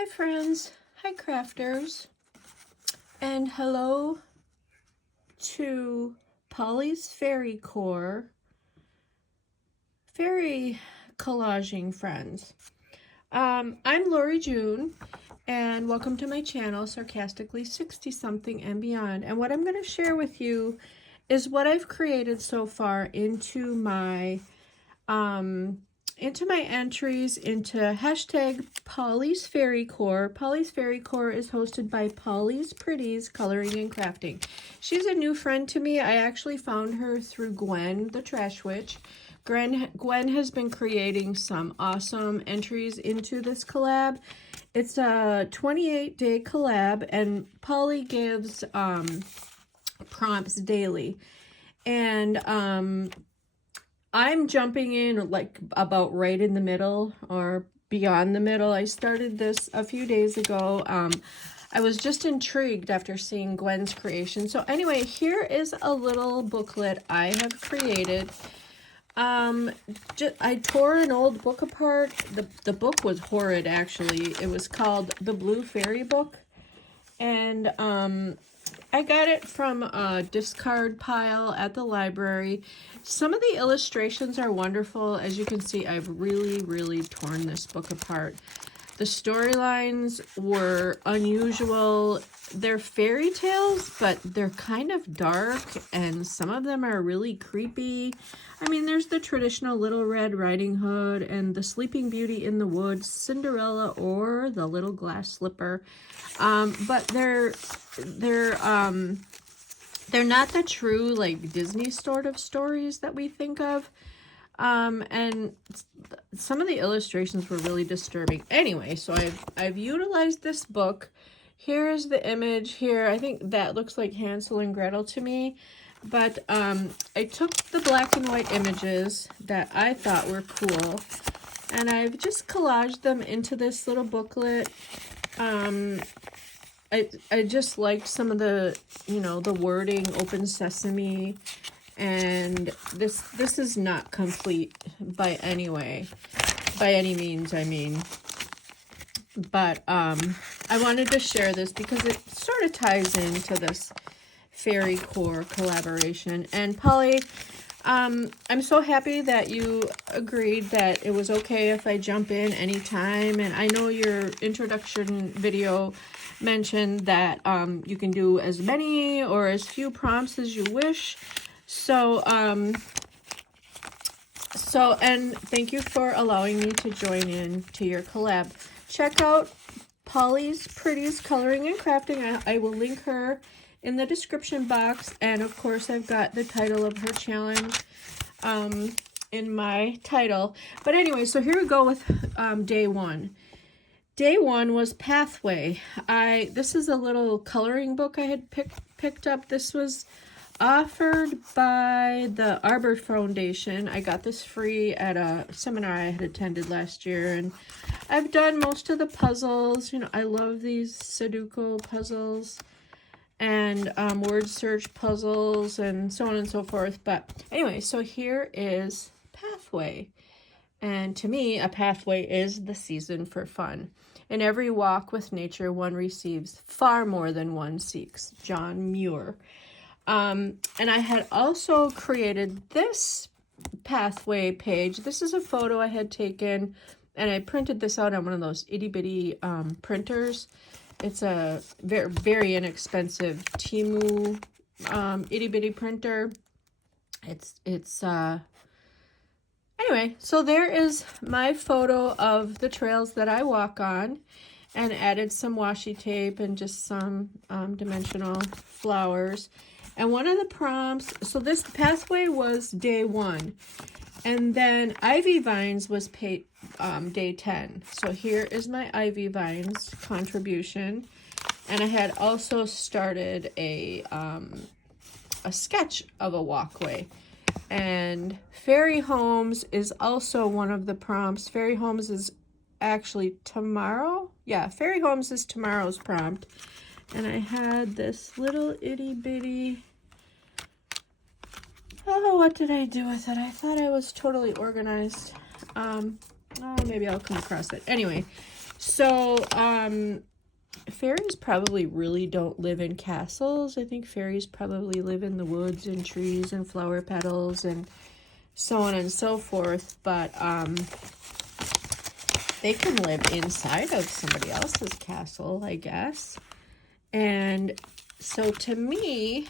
Hi friends, hi crafters, and hello to Polly's Fairy Core fairy collaging friends. I'm Lori June, and welcome to my channel, Sarcastically 60 Something and Beyond. And what I'm going to share with you is what I've created so far into my entries into hashtag Polly's Fairy Core. Polly's Fairy Core is hosted by Polly's Pretties Coloring and Crafting. She's a new friend to me. I actually found her through Gwen, the Trash Witch. Gwen has been creating some awesome entries into this collab. It's a 28-day collab, and Polly gives prompts daily. And I'm jumping in like about right in the middle or beyond the middle. I started this a few days ago. I was just intrigued after seeing Gwen's creation. So anyway, here is a little booklet I have created. I tore an old book apart. The book was horrid, actually. It was called The Blue Fairy Book. And I got it from a discard pile at the library. Some of the illustrations are wonderful. As you can see, I've really torn this book apart. The storylines were unusual. They're fairy tales, but they're kind of dark, and some of them are really creepy. I mean, there's the traditional Little Red Riding Hood and the Sleeping Beauty in the Woods, Cinderella, or the Little Glass Slipper. But they're not the true like Disney sort of stories that we think of. And some of the illustrations were really disturbing. Anyway, so I've utilized this book. Here's the image here. I think that looks like Hansel and Gretel to me. But I took the black and white images that I thought were cool, and I've just collaged them into this little booklet. I just liked some of the, the wording, Open Sesame, and this is not complete by any means, I mean. But I wanted to share this because it sort of ties into this Fairy Core collaboration. And Polly, I'm so happy that you agreed that it was okay if I jump in anytime. And I know your introduction video mentioned that you can do as many or as few prompts as you wish. So, and thank you for allowing me to join in to your collab. Check out Polly's Pretties Coloring and Crafting. I will link her in the description box, and of course I've got the title of her challenge in my title. But anyway, so here we go with day one. Day one was Pathway. This is a little coloring book I had picked up. This was offered by the Arbor Foundation. I got this free at a seminar I had attended last year, and I've done most of the puzzles. I love these Sudoku puzzles and word search puzzles and so on and so forth. But anyway, so here is Pathway. And to me, a pathway is the season for fun. In every walk with nature, one receives far more than one seeks. John Muir. And I had also created this pathway page. This is a photo I had taken, and I printed this out on one of those itty-bitty printers. It's a very inexpensive Temu itty-bitty printer. Anyway, so there is my photo of the trails that I walk on, and added some washi tape and just some dimensional flowers. And one of the prompts, so this pathway was day one, and then Ivy Vines was day 10. So here is my Ivy Vines contribution, and I had also started a sketch of a walkway. And Fairy Homes is also one of the prompts. Fairy Homes is actually tomorrow. Yeah, Fairy Homes is tomorrow's prompt. And I had this little itty bitty, oh, what did I do with it? I thought I was totally organized. Oh, maybe I'll come across it. Anyway, So, fairies probably really don't live in castles. I think fairies probably live in the woods and trees and flower petals and so on and so forth. But they can live inside of somebody else's castle, I guess. And so to me,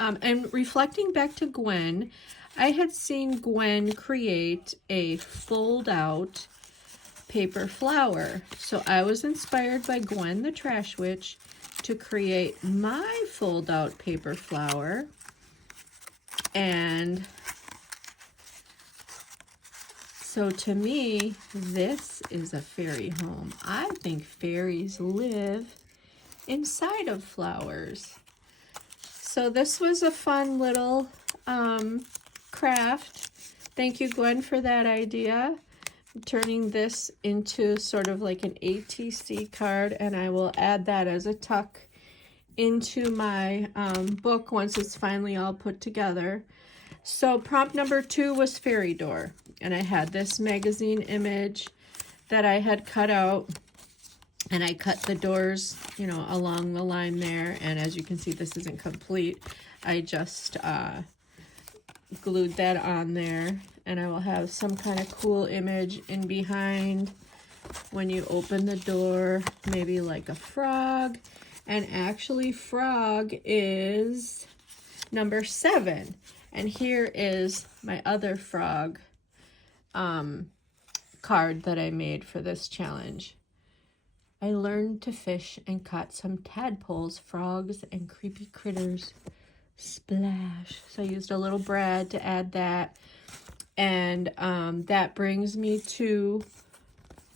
and reflecting back to Gwen, I had seen Gwen create a fold-out paper flower. So I was inspired by Gwen the Trash Witch to create my fold-out paper flower. And so to me, this is a fairy home. I think fairies live inside of flowers. So this was a fun little craft. Thank you, Gwen, for that idea. I'm turning this into sort of like an ATC card, and I will add that as a tuck into my book once it's finally all put together. So prompt number 2 was fairy door, and I had this magazine image that I had cut out, and I cut the doors, you know, along the line there. And as you can see, this isn't complete. I just glued that on there, and I will have some kind of cool image in behind when you open the door, maybe like a frog. And actually, frog is number 7. And here is my other frog card that I made for this challenge. I learned to fish and caught some tadpoles, frogs, and creepy critters. Splash. So I used a little brad to add that. And that brings me to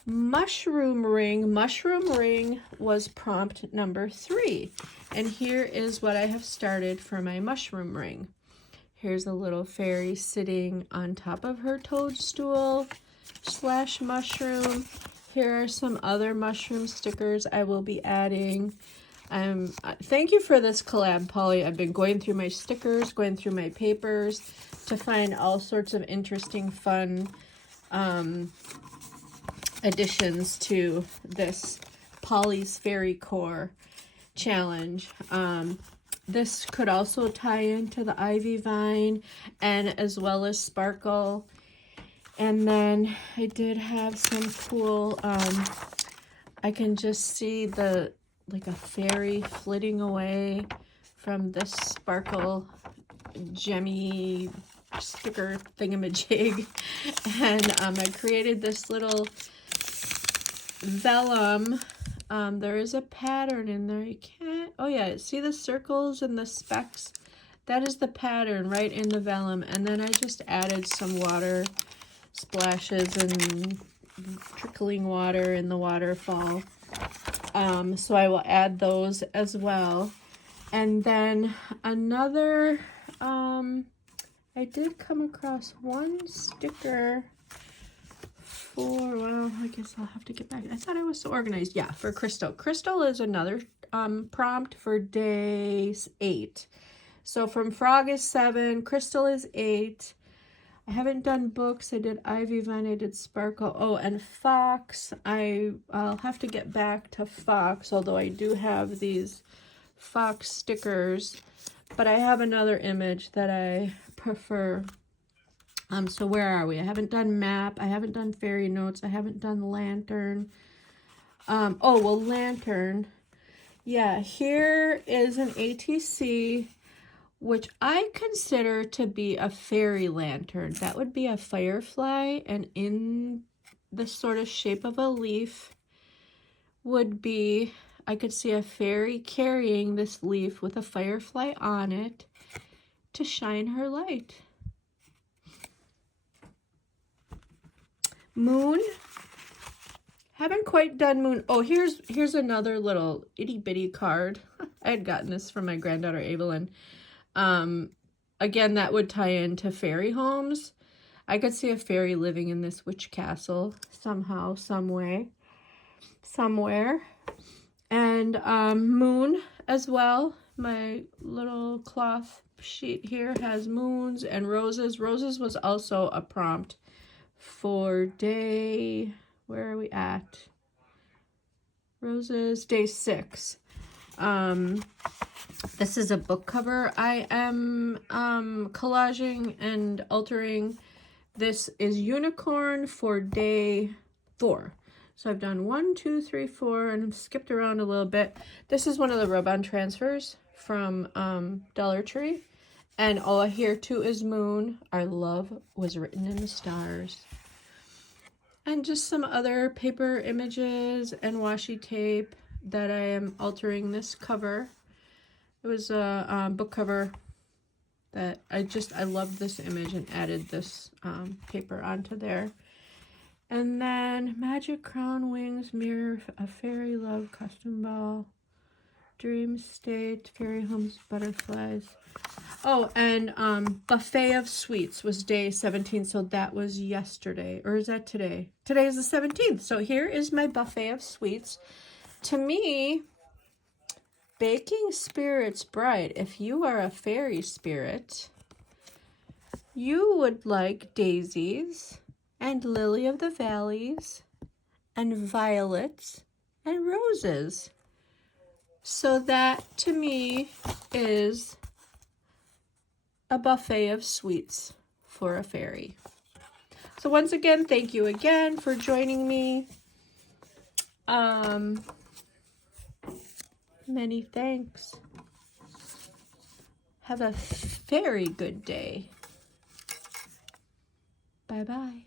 mushroom ring. Mushroom ring was prompt number 3. And here is what I have started for my mushroom ring. Here's a little fairy sitting on top of her toadstool / mushroom. Here are some other mushroom stickers I will be adding. Thank you for this collab, Polly. I've been going through my stickers, going through my papers to find all sorts of interesting, fun additions to this Polly's Fairy Core challenge. This could also tie into the Ivy Vine and as well as Sparkle. And then I did have some cool, I can just see like a fairy flitting away from this Sparkle gemmy sticker thingamajig. And I created this little vellum. There is a pattern in there. You can't, oh yeah, see the circles and the specks? That is the pattern right in the vellum. And then I just added some water splashes and trickling water in the waterfall. So I will add those as well. And then another, I did come across one sticker for, well, I guess I'll have to get back. I thought I was so organized. Yeah, for Crystal. Crystal is another prompt for day 8. So from Frog is 7, Crystal is 8. I haven't done books. I did Ivy Vine, I did Sparkle. Oh, and Fox. I'll have to get back to Fox, although I do have these Fox stickers. But I have another image that I prefer. So where are we? I haven't done map. I haven't done fairy notes. I haven't done lantern. Oh, well, lantern. Yeah, here is an ATC, which I consider to be a fairy lantern. That would be a firefly, and in the sort of shape of a leaf would be, I could see a fairy carrying this leaf with a firefly on it to shine her light. Moon. Haven't quite done moon. Oh, here's another little itty bitty card. I had gotten this from my granddaughter Evelyn. Again, that would tie into fairy homes. I could see a fairy living in this witch castle somehow, some way, somewhere. And moon as well. My little cloth sheet here has moons and roses. Roses was also a prompt for day, where are we at? Roses, day 6. This is a book cover I am collaging and altering. This is Unicorn for day 4. So I've done 1, 2, 3, 4, and I've skipped around a little bit. This is one of the rub-on transfers from Dollar Tree. And all I hear too is moon. Our love was written in the stars. And just some other paper images and washi tape that I am altering this cover. It was a book cover that I loved this image and added this paper onto there. And then Magic Crown Wings, Mirror, a Fairy Love Custom Ball, Dream State, Fairy Homes, Butterflies. Oh, and Buffet of Sweets was day 17, so that was yesterday. Or is that today? Today is the 17th. So here is my Buffet of Sweets. To me, Baking Spirit's Bride, if you are a fairy spirit, you would like daisies and lily of the valleys and violets and roses. So that to me is a buffet of sweets for a fairy. So once again, thank you again for joining me. Many thanks. Have a very good day. Bye-bye.